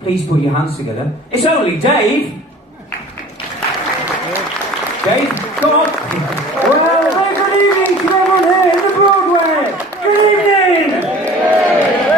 Please put your hands together. It's only Dave. Dave, come on. Well, hey, good evening to everyone here in the Broadway. Good evening.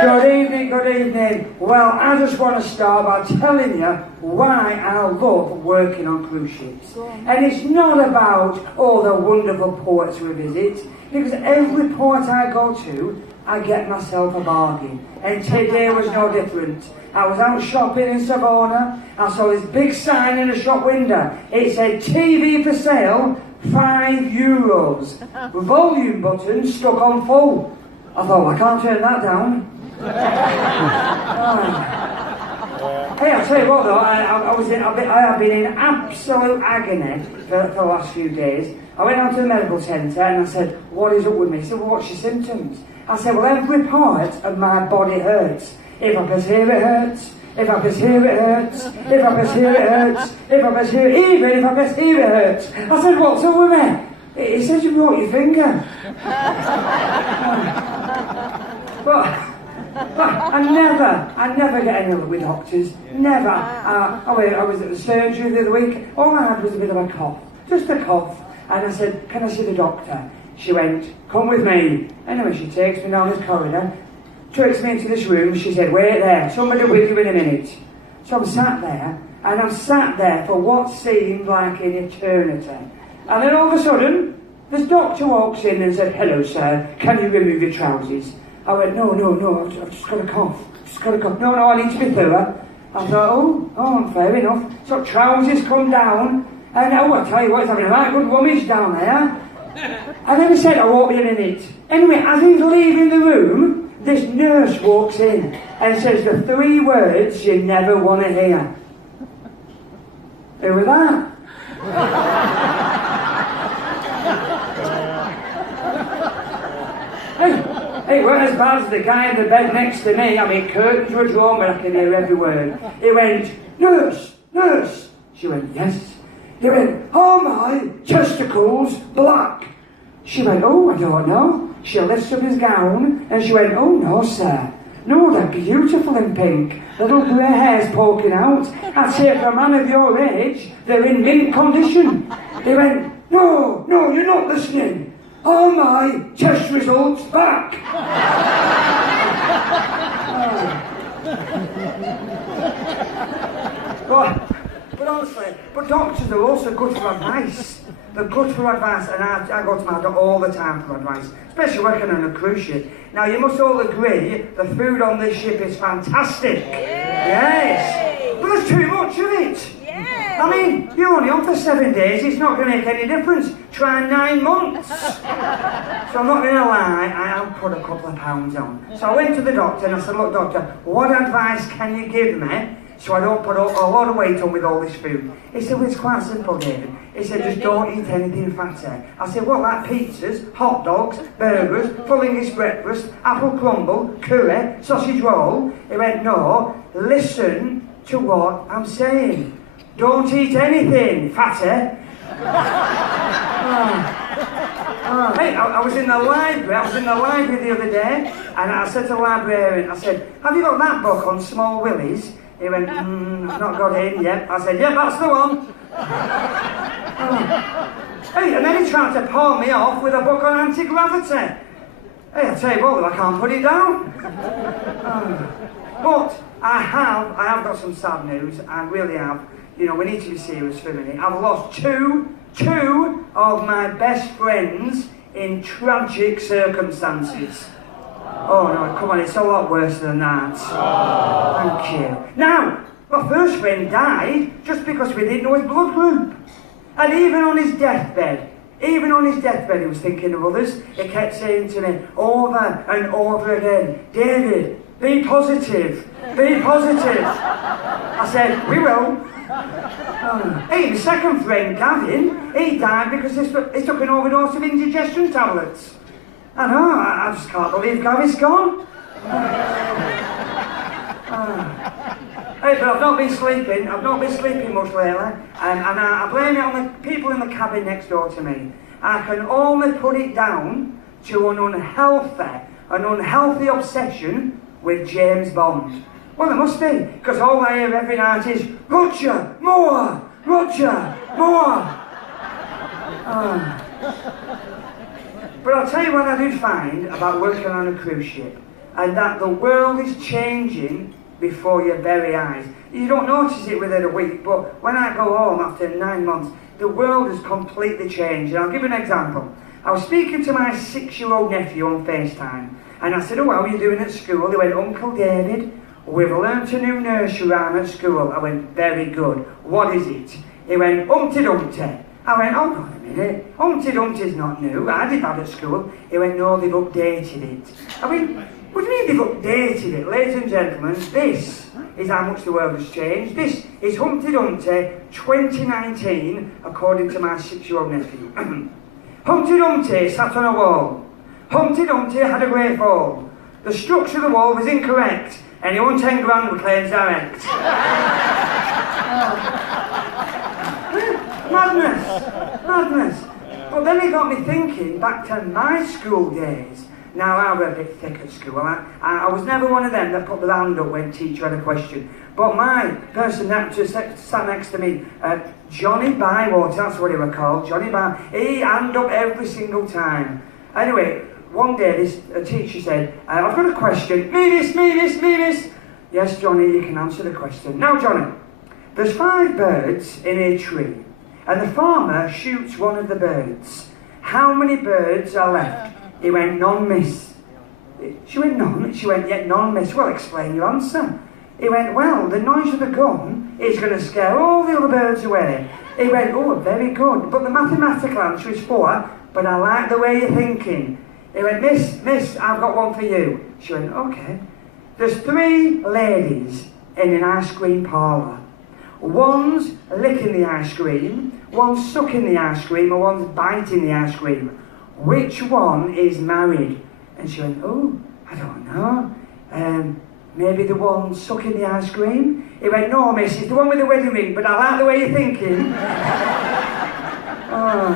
Good evening, good evening. Well, I just want to start by telling you why I love working on cruise ships. And it's not about all the wonderful ports we visit, because every port I go to, I get myself a bargain. And today was no different. I was out shopping in Savona. I saw this big sign in the shop window. It said TV for sale, €5. Volume button stuck on full. I thought, well, I can't turn that down. Hey, I'll tell you what though, I have been in absolute agony for the last few days. I went down to the medical centre and I said, what is up with me? He said, well, what's your symptoms? I said, well, every part of my body hurts. If I press here, it hurts. If I press here, it hurts. If I press here, it hurts. If I press here, even if I press here, it hurts. I said, what's up with me? He says you broke your finger. But I never get any luck with doctors. Never. I was at the surgery the other week. All I had was a bit of a cough. Just a cough. And I said, can I see the doctor? She went, come with me. Anyway, she takes me down this corridor, takes me into this room. She said, wait there, somebody with you in a minute. So I'm sat there, and I'm sat there for what seemed like an eternity. And then all of a sudden, this doctor walks in and said, hello sir, can you remove your trousers? I went, no, I've just got a cough. No, I need to be thorough. I thought, oh, fair enough. So trousers come down, and I tell you what, he's having a right good rummage down there. And then he said, I won't be a minute. Anyway, as he's leaving the room, this nurse walks in and says the 3 words you never want to hear. Who was that? Hey, it weren't as bad as the guy in the bed next to me. I mean, curtains were drawn, but I could hear every word. He went, nurse. She went, yes. He went, oh my, testicles, black. She went, oh, I don't know. She lifts up his gown, and she went, oh no, sir. No, they're beautiful in pink. Little grey hairs poking out. I'd say for a man of your age, they're in mint condition. He went, no, you're not listening. Oh my, test results back. But honestly, doctors are also good for advice. They're good for advice, and I go to my doctor all the time for advice, especially working on a cruise ship. Now, you must all agree, the food on this ship is fantastic. Yes. But there's too much of it. I mean, you're only on for 7 days, it's not going to make any difference. Try 9 months. So I'm not going to lie, I have put a couple of pounds on. So I went to the doctor and I said, look doctor, what advice can you give me so I don't put a lot of weight on with all this food? He said, well, it's quite simple, David. He said, just don't eat anything fatty. I said, what, like pizzas, hot dogs, burgers, full English breakfast, apple crumble, curry, sausage roll? He went, no, listen to what I'm saying. Don't eat anything fatty. Hey, I was in the library the other day, and I said to the librarian, I said, have you got that book on small willies? He went, I've not got it in yet. I said, yeah, that's the one. Hey, and then he tried to palm me off with a book on anti-gravity. Hey, I tell you what, I can't put it down. But I have got some sad news, I really have. You know, we need to be serious for a minute. I've lost two of my best friends in tragic circumstances. Oh no, come on, it's a lot worse than that. Thank you. Now, my first friend died just because we didn't know his blood group. And even on his deathbed, he was thinking of others. He kept saying to me over and over again, David, be positive, be positive. I said, we will. Hey, my second friend, Gavin, he died because he took an overdose of indigestion tablets. I know, I just can't believe Gavin's gone. Hey, but I've not been sleeping much lately, and I blame it on the people in the cabin next door to me. I can only put it down to an unhealthy obsession with James Bond. Well, there must be, because all I hear every night is, Roger, more! Roger, more! Ah. But I'll tell you what I do find about working on a cruise ship, and that the world is changing before your very eyes. You don't notice it within a week, but when I go home after 9 months, the world has completely changed. And I'll give you an example. I was speaking to my 6-year-old nephew on FaceTime, and I said, "Oh, how are you doing at school?" He went, "Uncle David, we've learnt a new nursery rhyme at school." I went, "Very good. What is it?" He went, "Humpty Dumpty." I went, "Hold on a minute. Humpty Dumpty's not new. I did that at school." He went, "No, they've updated it." I went, "What do you mean they've updated it?" Ladies and gentlemen, this is how much the world has changed. This is Humpty Dumpty 2019, according to my 6-year-old nephew. Humpty Dumpty sat on a wall. Humpty Dumpty had a great fall. The structure of the wall was incorrect, and he won 10 grand with claims direct. Madness! Madness! But then it got me thinking back to my school days. Now, I was a bit thick at school. I was never one of them that put their hand up when teacher had a question. But my person that just sat next to me, Johnny Bywater, that's what he was called, Johnny By, he hand up every single time. Anyway, one day this teacher said, "I've got a question." Me, miss. "Yes, Johnny, you can answer the question." "Now, Johnny, there's 5 birds in a tree, and the farmer shoots one of the birds. How many birds are left?" He went, "None, miss." She went, "None?" She went, "Yeah, none, miss." "Well, explain your answer." He went, "Well, the noise of the gun is going to scare all the other birds away." He went, "Oh, very good, but the mathematical answer is 4, but I like the way you're thinking." He went, Miss, "I've got one for you." She went, "Okay." There's 3 ladies in an ice cream parlour. One's licking the ice cream, one's sucking the ice cream, and one's biting the ice cream. Which one is married? And she went, "Oh, I don't know. Maybe the one sucking the ice cream?" He went, "No, miss, it's the one with the wedding ring, but I like the way you're thinking." Oh,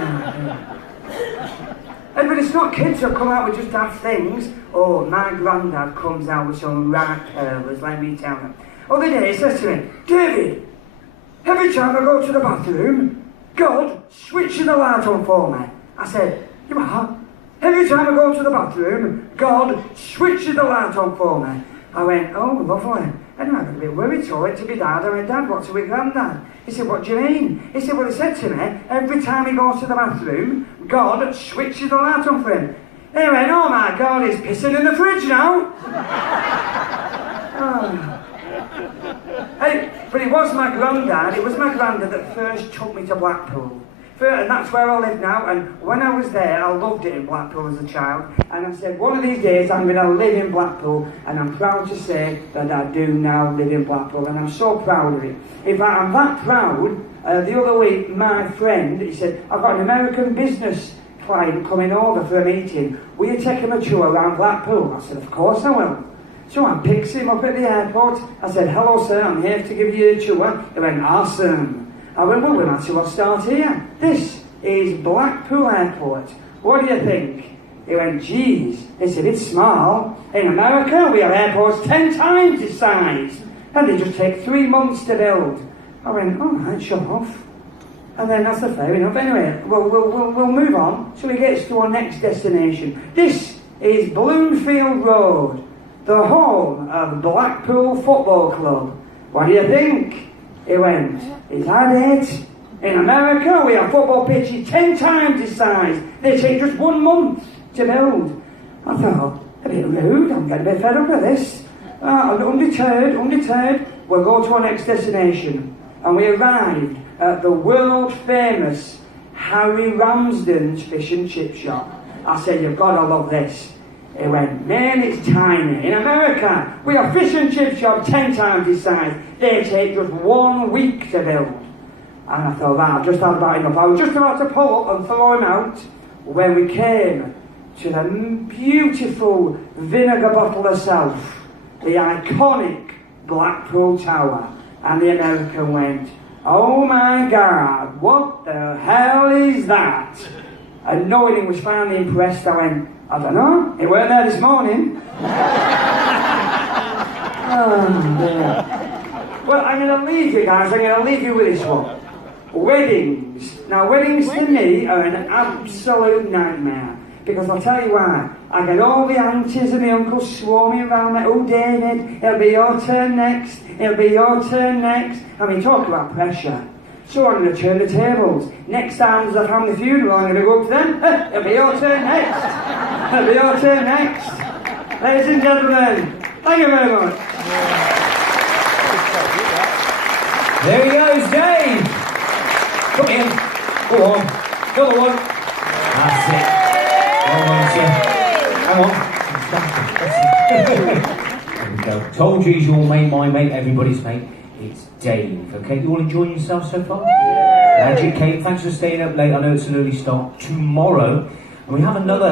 but it's not kids who come out with just daft things. Oh, my granddad comes out with some right pearls, let me tell you. Other day he says to me, "David, every time I go to the bathroom, God switches the light on for me." I said, "You are? Every time I go to the bathroom, God switches the light on for me." I went, "Oh, lovely." And I got a bit worried, so I went to my dad. I went, "Dad, what's with Granddad?" He said, "What do you mean?" He said, "Well, he said to me, every time he goes to the bathroom, God switches the light on for him." He went, "Oh my God, he's pissing in the fridge now." Oh. Hey, but it was my granddad that first took me to Blackpool. And that's where I live now, and when I was there, I loved it in Blackpool as a child, and I said, one of these days I'm going to live in Blackpool, and I'm proud to say that I do now live in Blackpool, and I'm so proud of it. In fact, I'm that proud, the other week, my friend, he said, "I've got an American business client coming over for a meeting. Will you take him a tour around Blackpool?" I said, "Of course I will." So I picked him up at the airport. I said, "Hello, sir, I'm here to give you a tour." He went, "Awesome." I went, "Well, we might as well start here. This is Blackpool Airport. What do you think?" He went, "Geez," he said, "it's small. In America, we have airports 10 times this size, and they just take 3 months to build." I went, "All right, show off." And then that's fair enough. Anyway, we'll move on so he gets to our next destination. This is Bloomfield Road, the home of Blackpool Football Club. What do you think? He went, "Is that it? In America, we have football pitches 10 times this size. They take just 1 month to build." I thought, a bit rude, I'm getting a bit fed up with this. Undeterred, we'll go to our next destination. And we arrived at the world-famous Harry Ramsden's fish and chip shop. I said, "You've got to love this." He went, "Man, it's tiny. In America, we have fish and chip shop 10 times this size. They take just 1 week to build." And I thought, I've just had about enough. I was just about to pull up and throw him out when we came to the beautiful vinegar bottle herself, the iconic Blackpool Tower. And the American went, "Oh my God, what the hell is that?" And knowing he was finally impressed, I went, "I don't know, it weren't there this morning." Oh, Oh, dear. Well, I'm going to leave you guys, I'm going to leave you with this one. Weddings. Now, weddings to me are an absolute nightmare. Because I'll tell you why. I get all the aunties and the uncles swarming around me. Oh, David, it'll be your turn next. It'll be your turn next. I mean, talk about pressure. So I'm going to turn the tables. Next time there's a family funeral, I'm going to go up to them. It'll be your turn next. It'll be your turn next. Ladies and gentlemen, thank you very much. There he goes, Dave. Come in. Go on. Come on. That's it. Hang on. There we go. Told you he's your mate, my mate, everybody's mate. It's Dave. Okay, you all enjoying yourself so far? Glad you came. Thanks for staying up late. I know it's an early start tomorrow. And we have another